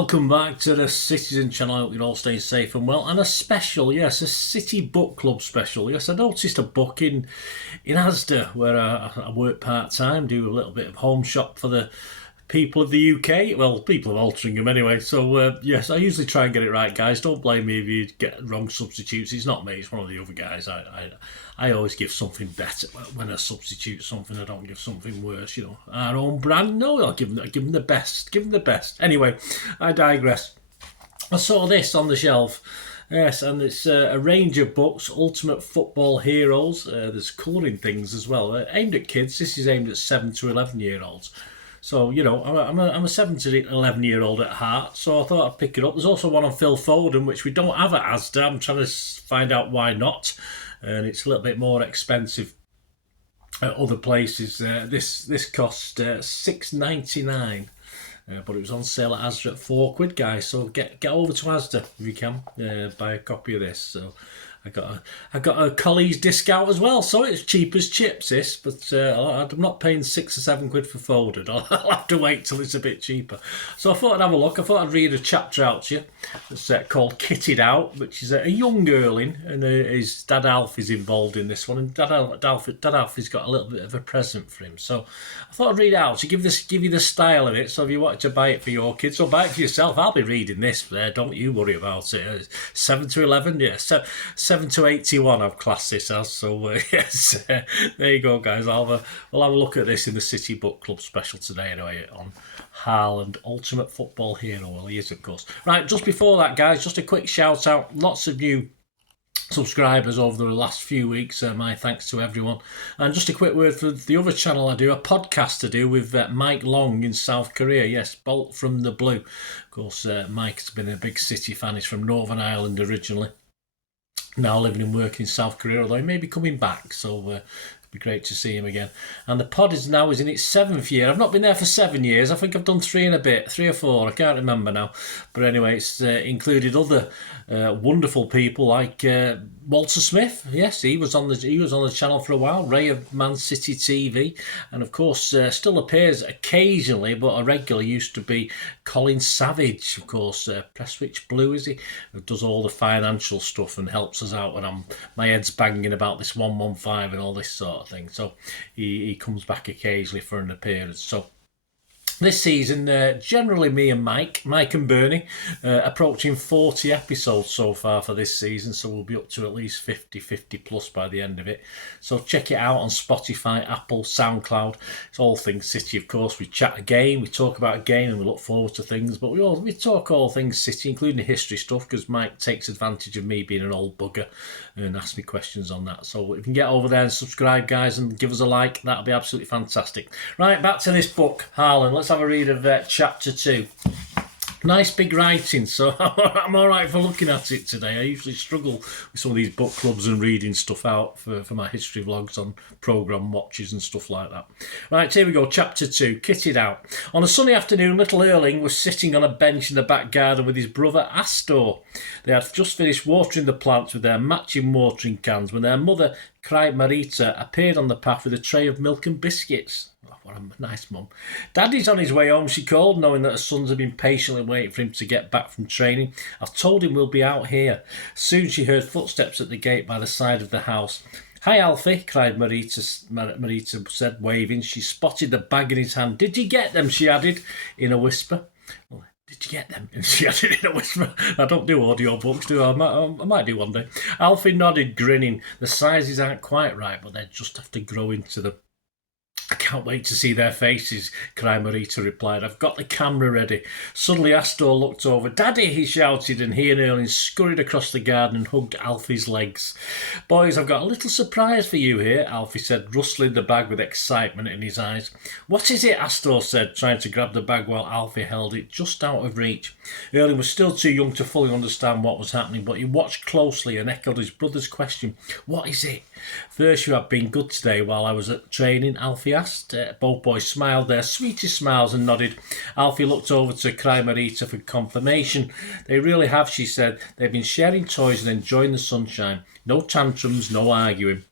welcome back to the Citizen channel. I hope you're all staying safe and well. And a special, yes, a City Book Club special. Yes, I noticed a book in Asda where I work part-time, do a little bit of home shop for the people of the UK. Well, people of Altrincham anyway. So, yes, I usually try and get it right, guys. Don't blame me if you get wrong substitutes. It's not me, it's one of the other guys. I always give something better. When I substitute something, I don't give something worse, you know. Our own brand, no, I'll give them the best. Give them the best. Anyway, I digress. I saw this on the shelf. Yes, and it's a range of books, Ultimate Football Heroes. There's colouring things as well. Aimed at kids. This is aimed at 7 to 11-year-olds. So, you know, I'm a 7 to 11-year-old at heart, so I thought I'd pick it up. There's also one on Phil Foden, which we don't have at Asda. I'm trying to find out why not. And it's a little bit more expensive at other places. This cost $6.99. But it was on sale at Asda at £4, guys. So get over to Asda if you can. Buy a copy of this. So I got a colleague's discount as well, so it's cheap as chips, this. But I'm not paying £6 or £7 for Foden. I'll have to wait till it's a bit cheaper. So I thought I'd have a look. I thought I'd read a chapter out to you. It's called "Kitted Out," which is a young Erling, and his dad Alfie's involved in this one. And dad Alfie's got a little bit of a present for him. So I thought I'd read it out to give you the style of it. So if you wanted to buy it for your kids or buy it for yourself, I'll be reading this. Don't you worry about it. It's 7 to 11, yeah. 7 to 81 I've classed this as, so yes, there you go, guys. We'll have a look at this in the City Book Club special today anyway, on Haaland, Ultimate Football Hero. Well, he is, of course. Right, just before that, guys, just a quick shout out. Lots of new subscribers over the last few weeks. My thanks to everyone. And just a quick word for the other channel I do, a podcast I do with Mike Long in South Korea. Yes, Bolt from the Blue. Of course, Mike's been a big City fan. He's from Northern Ireland originally. Now living and working in South Korea, although he may be coming back, so it'd be great to see him again. And the pod is in its 7th year. I've not been there for 7 years. I think I've done 3 and a bit, 3 or 4. I can't remember now. But anyway, it's included other wonderful people like Walter Smith. Yes, he was on the channel for a while. Ray of Man City TV, and of course still appears occasionally, but a regular used to be Colin Savage, of course. Prestwich Blue, is he? Who does all the financial stuff and helps us out when my head's banging about this 115 and all this sort of thing. So he comes back occasionally for an appearance. So this season, generally me and Mike and Bernie, approaching 40 episodes so far for this season, so we'll be up to at least 50 plus by the end of it. So check it out on Spotify, Apple, SoundCloud. It's all things City, of course. We chat a game, we talk about a game, and we look forward to things, but we talk all things City, including history stuff, because Mike takes advantage of me being an old bugger and asks me questions on that. So if you can get over there and subscribe, guys, and give us a like, that'll be absolutely fantastic. Right, back to this book, Haaland. Let's have a read of chapter 2. Nice big writing, so I'm all right for looking at it today. I usually struggle with some of these book clubs and reading stuff out for my history vlogs on programme watches and stuff like that. Right, here we go, chapter 2, Kitted Out. On a sunny afternoon, little Erling was sitting on a bench in the back garden with his brother Astor. They had just finished watering the plants with their matching watering cans when their mother, Creighton, appeared on the path with a tray of milk and biscuits. What a nice mum. Daddy's on his way home, she called, knowing that her sons had been patiently waiting for him to get back from training. I've told him we'll be out here. Soon she heard footsteps at the gate by the side of the house. Hi, Alfie, cried Marita said, waving. She spotted the bag in his hand. Did you get them? She added in a whisper. Well, did you get them? And she added in a whisper. I don't do audio books, do I? I might do one day. Alfie nodded, grinning. The sizes aren't quite right, but they just have to grow into them. I can't wait to see their faces, Marita replied. I've got the camera ready. Suddenly Astor looked over. Daddy, he shouted, and he and Erling scurried across the garden and hugged Alfie's legs. Boys, I've got a little surprise for you here, Alfie said, rustling the bag with excitement in his eyes. What is it? Astor said, trying to grab the bag while Alfie held it just out of reach. Erling was still too young to fully understand what was happening, but he watched closely and echoed his brother's question. What is it? First, you have been good today while I was at training, Alfie asked. Both boys smiled their sweetest smiles and nodded. Alfie looked over to Marita for confirmation. They really have, she said. They've been sharing toys and enjoying the sunshine. No tantrums, no arguing.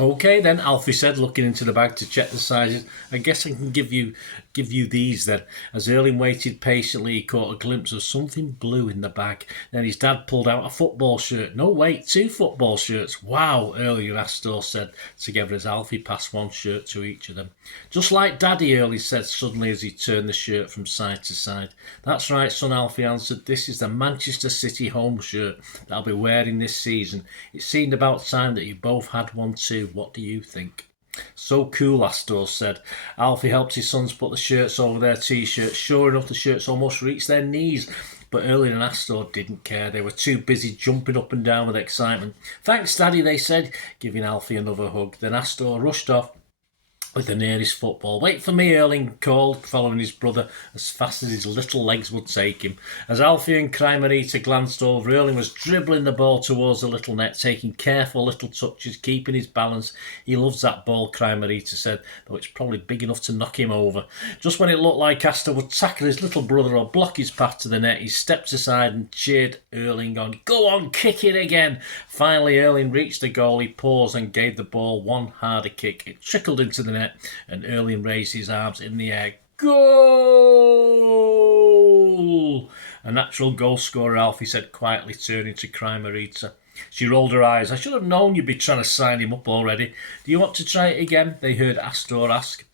Okay then, Alfie said, looking into the bag to check the sizes. I guess I can give you these then. As Erling waited patiently, he caught a glimpse of something blue in the bag. Then his dad pulled out a football shirt. No, wait, 2 football shirts. Wow, Erling and Astor said together as Alfie passed one shirt to each of them. Just like Daddy, Erling said suddenly as he turned the shirt from side to side. That's right, son, Alfie answered. This is the Manchester City home shirt that I'll be wearing this season. It seemed about time that you both had one too. What do you think? So cool, Astor said. Alfie helped his sons put the shirts over their t-shirts. Sure enough, the shirts almost reached their knees. But Erling and Astor didn't care. They were too busy jumping up and down with excitement. Thanks, Daddy, they said, giving Alfie another hug. Then Astor rushed off with the nearest football. Wait for me, Erling called, following his brother as fast as his little legs would take him. As Alfie and Kreimerita glanced over, Erling was dribbling the ball towards the little net, taking careful little touches, keeping his balance. He loves that ball, Kreimerita said, though it's probably big enough to knock him over. Just when it looked like Astor would tackle his little brother or block his path to the net, he stepped aside and cheered Erling on. Go on, kick it again! Finally, Erling reached the goal. He paused and gave the ball one harder kick. It trickled into the net, and Erling raised his arms in the air. Goal! A natural goal scorer, Alfie said quietly, turning to Kreimerita. She rolled her eyes. I should have known you'd be trying to sign him up already. Do you want to try it again? They heard Astor ask.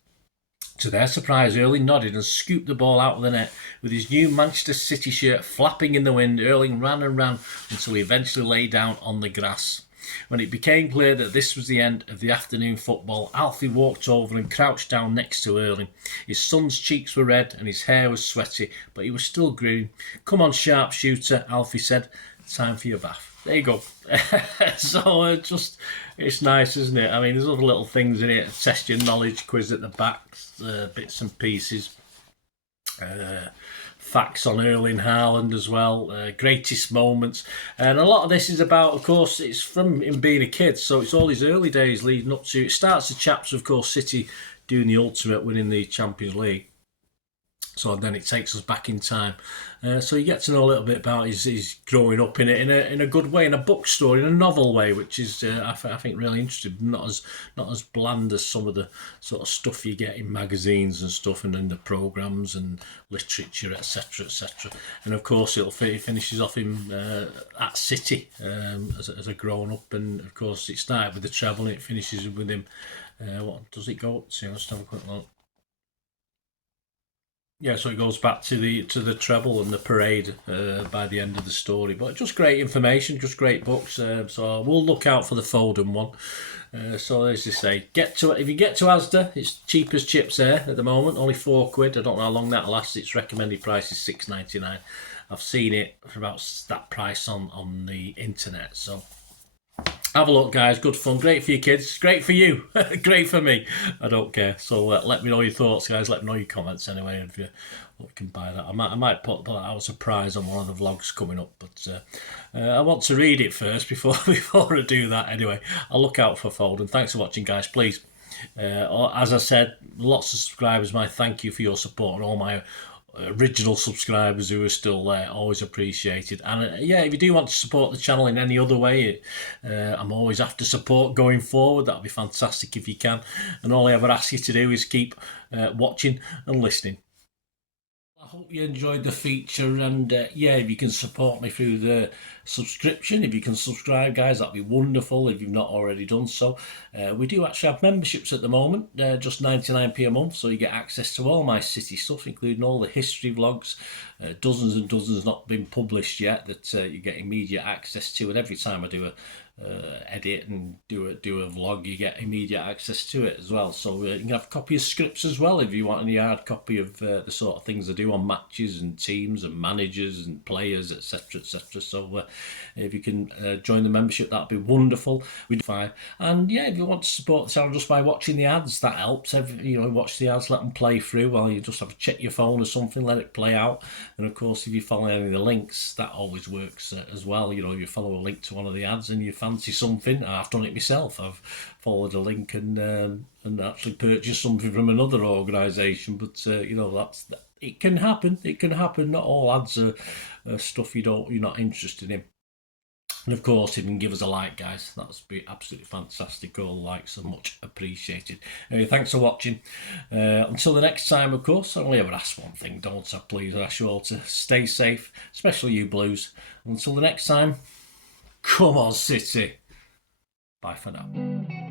To their surprise, Erling nodded and scooped the ball out of the net. With his new Manchester City shirt flapping in the wind, Erling ran and ran until he eventually lay down on the grass. When it became clear that this was the end of the afternoon football, Alfie walked over and crouched down next to Erling. His son's cheeks were red and his hair was sweaty, but he was still grinning. Come on, sharpshooter, Alfie said. Time for your bath. There you go. So it's nice, isn't it? I mean, there's other little things in it. Test your knowledge quiz at the back, bits and pieces. Facts on Erling Haaland as well, greatest moments, and a lot of this is about, of course, it's from him being a kid, so it's all his early days leading up to it. Starts the chapter, of course, City doing the ultimate, winning the Champions League. So then it takes us back in time. So you get to know a little bit about his growing up in it in a good way, in a book story, in a novel way, which is I think really interesting. Not as bland as some of the sort of stuff you get in magazines and stuff, and in the programmes and literature, etc., etc. And of course, he finishes off him at City as a grown up, and of course it started with the treble and it finishes with him. What does it go up to? Let's have a quick look. Yeah, so it goes back to the treble and the parade by the end of the story. But just great information, just great books. So we'll look out for the Foden one. So as you say, if you get to Asda, it's cheap as chips there at the moment, only £4. I don't know how long that'll last. Its recommended price is £6.99. I've seen it for about that price on the internet. So have a look, guys. Good fun. Great for your kids. Great for you. Great for me. I don't care. So let me know your thoughts, guys. Let me know your comments anyway. If you can buy that, I might put that out as a prize on one of the vlogs coming up. But I want to read it first before I do that. Anyway, I'll look out for Foden. Thanks for watching, guys. Please, as I said, lots of subscribers. My thank you for your support and all my original subscribers who are still there, always appreciated. And yeah, if you do want to support the channel in any other way, I'm always after support going forward. That'll be fantastic if you can, and all I ever ask you to do is keep watching and listening. I hope you enjoyed the feature, and yeah, if you can support me through the subscription, if you can subscribe, guys, that'd be wonderful if you've not already done so. We do actually have memberships at the moment, just 99p a month, so you get access to all my City stuff, including all the history vlogs, dozens and dozens not been published yet, that you get immediate access to, and every time I do a edit and do a vlog, you get immediate access to it as well. So you can have a copy of scripts as well if you want any hard copy of the sort of things I do on matches and teams and managers and players, etc., etc. So if you can join the membership, that'd be wonderful. We'd fine. And yeah, if you want to support the channel just by watching the ads, that helps. Watch the ads, let them play through while you just have to check your phone or something, let it play out. And of course, if you follow any of the links, that always works as well. If you follow a link to one of the ads and you fancy something, I've done it myself. I've followed a link and actually purchased something from another organisation. But it can happen. It can happen. Not all ads are stuff you're not interested in. And of course, even give us a like, guys. That would be absolutely fantastic. All the likes are much appreciated. Anyway, thanks for watching. Until the next time, of course, I only ever ask one thing, don't I? Please, I ask you all to stay safe, especially you Blues. Until the next time, come on, City. Bye for now.